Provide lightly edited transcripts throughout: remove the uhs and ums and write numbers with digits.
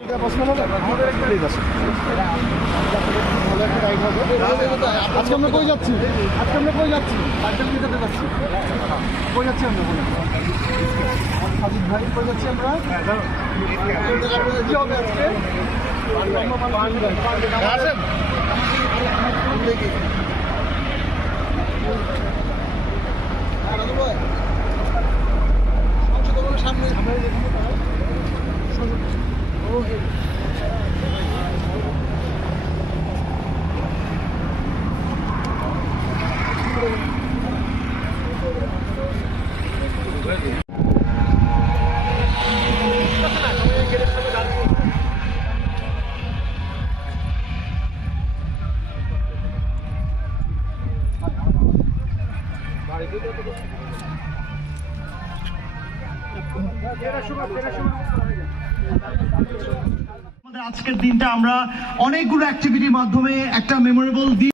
আজকে আমরা কই যাচ্ছি? আমরা সাজিদ ভাই কই যাচ্ছি আমরা? কি হবে আজকে? সামনে আজকের দিনটা আমরা অনেকগুলো অ্যাক্টিভিটির মাধ্যমে একটা মেমোরেবল দিন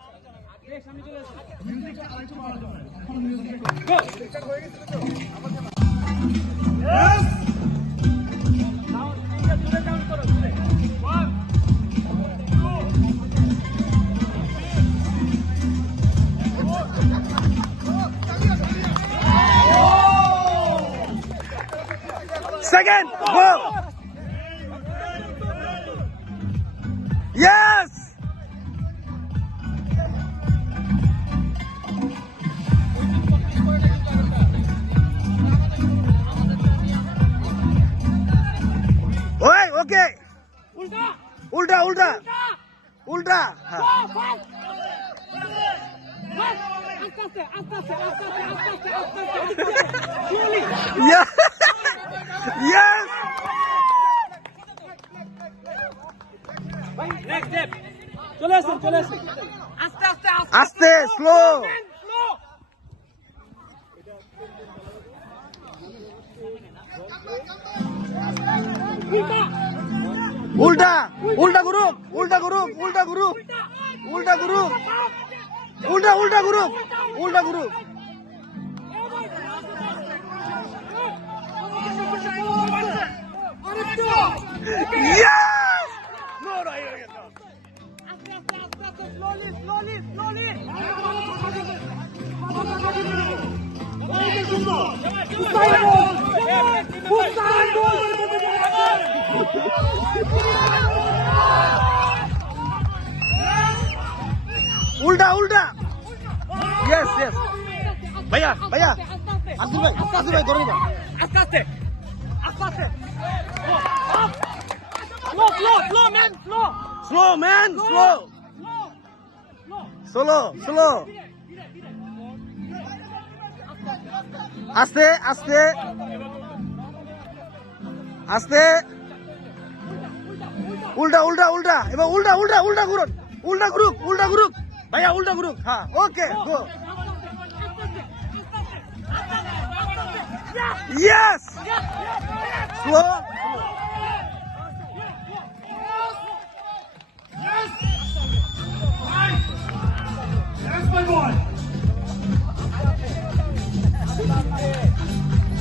Second, go! Yes! Oi, okay. Ulta, ulta. Ulta. Yeah. Yes. Next step. চলে আসুন আস্তে আস্তে আস্তে স্লো উল্টা উল্টা গ্রুপ উল্টা গ্রুপ উল্টা গ্রুপ উল্টা গ্রুপ উল্টা উল্টা গ্রুপ উল্টা গ্রুপ Yes! No, no, उल्टा उल्टा यस यस भैया भैया आसिफ भाई करो ना আস্তে আস্তে slow man slow slow slow आस्ते आस्ते आस्ते उल्टा उल्टा उल्टा एबार उल्टा उल्टा उल्टा ग्रुप उल्टा ग्रुप भैया उल्टा ग्रुप हाँ ओके गो यस स्लो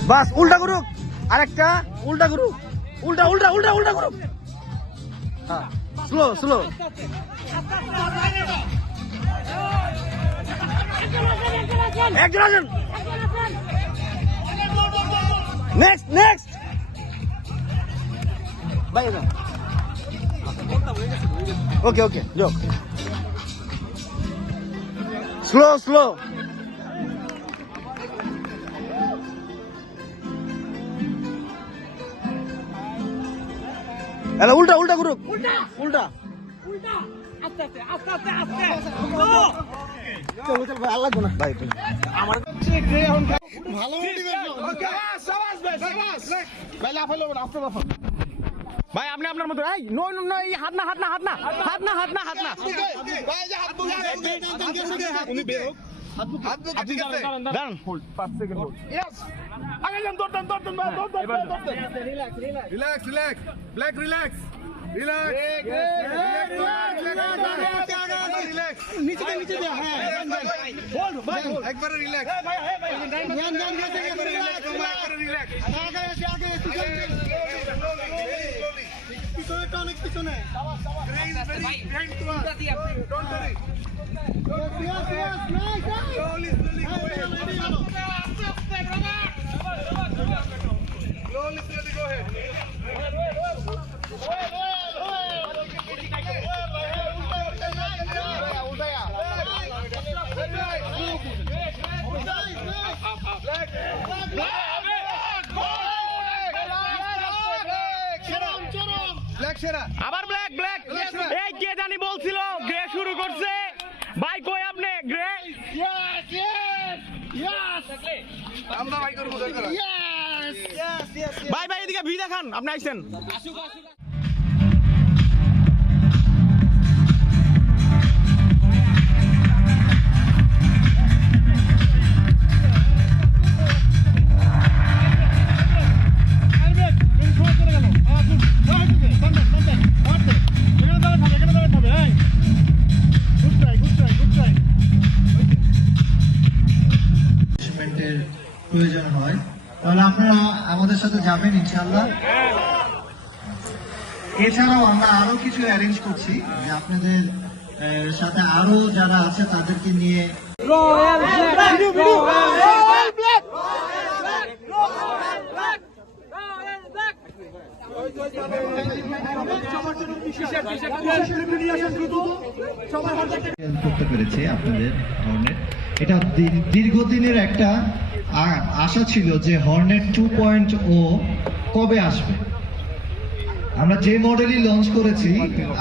बस उल्टा ग्रुप आरेकटा उल्टा ग्रुप उल्टा उल्टा उल्टा उल्टा ग्रुप हाँ स्लो स्लो একজন नेक्स्ट नेक्स्ट भाई ओके ओके जो स्लो स्लो हेलो उल्टा उल्टा ग्रुप उल्टा আস্তে চলো চলো ভাই আল্লাহ গোনা ভাই আমার ভালো মোটিভেশন ওকে শাবাশ ভাই শাবাশ ভাই লাফালো না আস্তে লাফান ভাই আপনি আপনার মতো এই নো নো নো এই হাত না ভাই যে হাত বুঝা উনি বের হোক আপনি দাঁড়ান হোল্ড 5 সেকেন্ড হোল্ড यस আগে যান দৌড়ান ভাই দৌড়ান রিল্যাক্স ব্ল্যাক রিল্যাক্স नीचे दे हाँ होल्ड भाई एक बार relax Gray is very behind to us. Don't worry. Slowly, slowly go ahead. Slowly, slowly go ahead. Black Shera. আবার ব্ল্যাক ব্ল্যাক এই কে জানি বলছিল গ্রে শুরু করছে ভাই কই আপনি গ্রে আমরা ভাই করবো দরকার। ভাই ভাই এদিকে ভি দেখান আপনি আইছেন ম্যানেজমেন্টের প্রয়োজন হয় তাহলে আপনারা আমাদের সাথে যাবেন ইনশাআল্লাহ। এছাড়াও আমরা আরো কিছু অ্যারেঞ্জ করছি যে আপনাদের সাথে আরো যারা আছে তাদেরকে নিয়ে করতে পেরেছি আপনাদের হর্নেট। এটা দীর্ঘদিনের একটা আশা ছিল যে হর্নেট 2.0 কবে আসবে। আমরা যে মডেলই লঞ্চ করেছি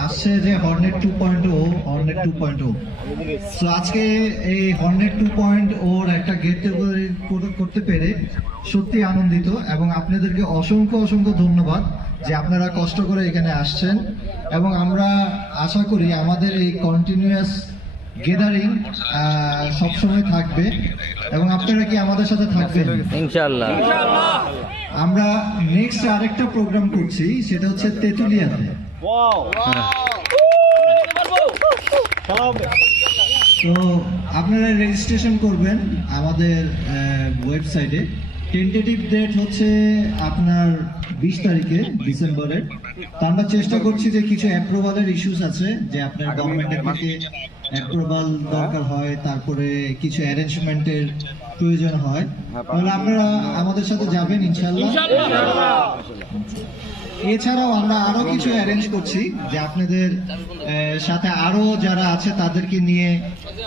আসছে যে হর্নেট 2.0 হর্নেট 2.0। তো আজকে এই হর্নেট 2.0 একটা গেট করতে পেরে সত্যি আনন্দিত এবং আপনাদেরকে অসংখ্য অসংখ্য ধন্যবাদ যে আপনারা কষ্ট করে এখানে আসছেন এবং আমরা আশা করি আমাদের এই কন্টিনিউয়াস গ্যাদারিং সবসময় থাকবে এবং আপনারা কি আমাদের সাথে থাকবেন ইনশাআল্লাহ। আমরা নেক্সট আরেকটা প্রোগ্রাম করছি সেটা হচ্ছে তেঁতুলিয়াতে। তো আপনারা রেজিস্ট্রেশন করবেন আমাদের ওয়েবসাইটে। টেন্টেটিভ ডেট হচ্ছে আপনার 20 তারিখে ডিসেম্বরের। তো আমরা চেষ্টা করছি যে কিছু অ্যাপ্রুভালের ইস্যুস আছে যে আপনার গভর্নমেন্টের থেকে অ্যাপ্রুভাল দরকার হয়, তারপরে কিছু অ্যারেঞ্জমেন্টের প্রয়োজন হয়। তাহলে আপনারা আমাদের সাথে যাবেন ইনশাআল্লাহ। এছাড়াও আমরা আরো কিছু অ্যারেঞ্জ করছি যে আপনাদের সাথে আরো যারা আছে তাদেরকে নিয়ে,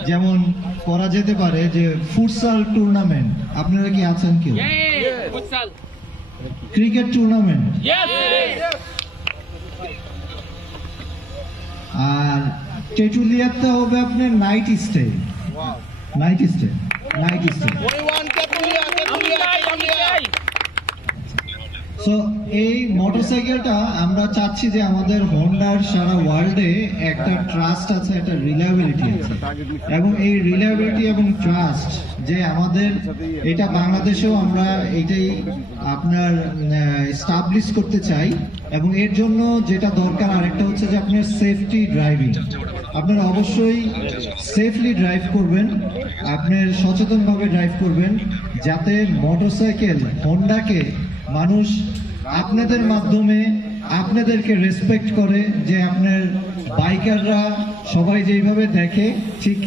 যেমন করা যেতে পারে যে ফুটসাল টুর্নামেন্ট। আপনারা কি আছেন কেউ? Cricket tournament. আর তেঁতুলিয়াতে হবে আপনার night stay. Night stay. So এই মোটরসাইকেলটা আমরা চাচ্ছি যে আমাদের হোন্ডার সারা ওয়ার্ল্ডে একটা ট্রাস্ট আছে, একটা রিলায়েবিলিটি আছে এবং এই রিলায়েবিলিটি এবং ট্রাস্ট যে আমাদের এটা বাংলাদেশেও আমরা এটাই আপনার এস্টাবলিশ করতে চাই এবং এর জন্য যেটা দরকার আরেকটা হচ্ছে যে আপনার সেফটি ড্রাইভিং। আপনারা অবশ্যই সেফলি ড্রাইভ করবেন, আপনার সচেতনভাবে ড্রাইভ করবেন যাতে মোটরসাইকেল হোন্ডাকে মানুষ আপনাদের মাধ্যমে আপনাদেরকে রেসপেক্ট করে, যে আপনার বাইকাররা সবাই যেইভাবে দেখে ঠিক